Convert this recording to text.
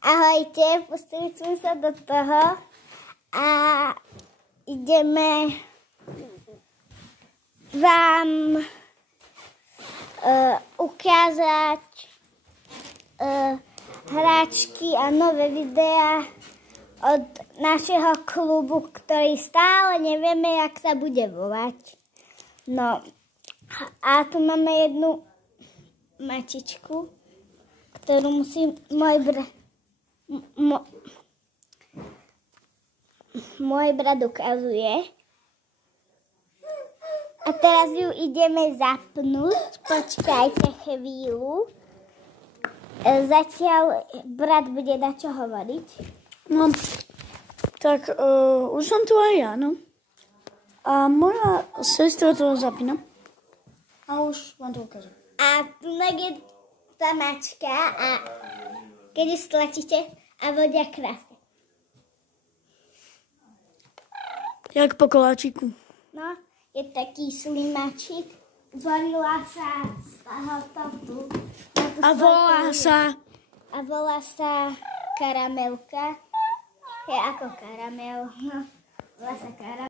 Ahojte, pustili sme sa do toho a ideme vám ukázať hráčky a nové videá od našeho klubu, ktorý stále nevieme, jak sa bude volať. No a tu máme jednu mačičku, ktorú musí môj brat ukazuje. A teraz ju ideme zapnúť. Počkajte chvíľu. Zatiaľ brat bude dať čo hovoriť. No, tak už som tu aj ja, no. A moja sestra to zapína. A už vám to ukážem. A tu je tá mačka a keď ju stlačíte a vodia krásne. Jak po koláčiku. No, je taký slimačik. Zvorila sa z tohoto tu. A volá sa Karamelka. Je ako karamel. No, volá sa karamel.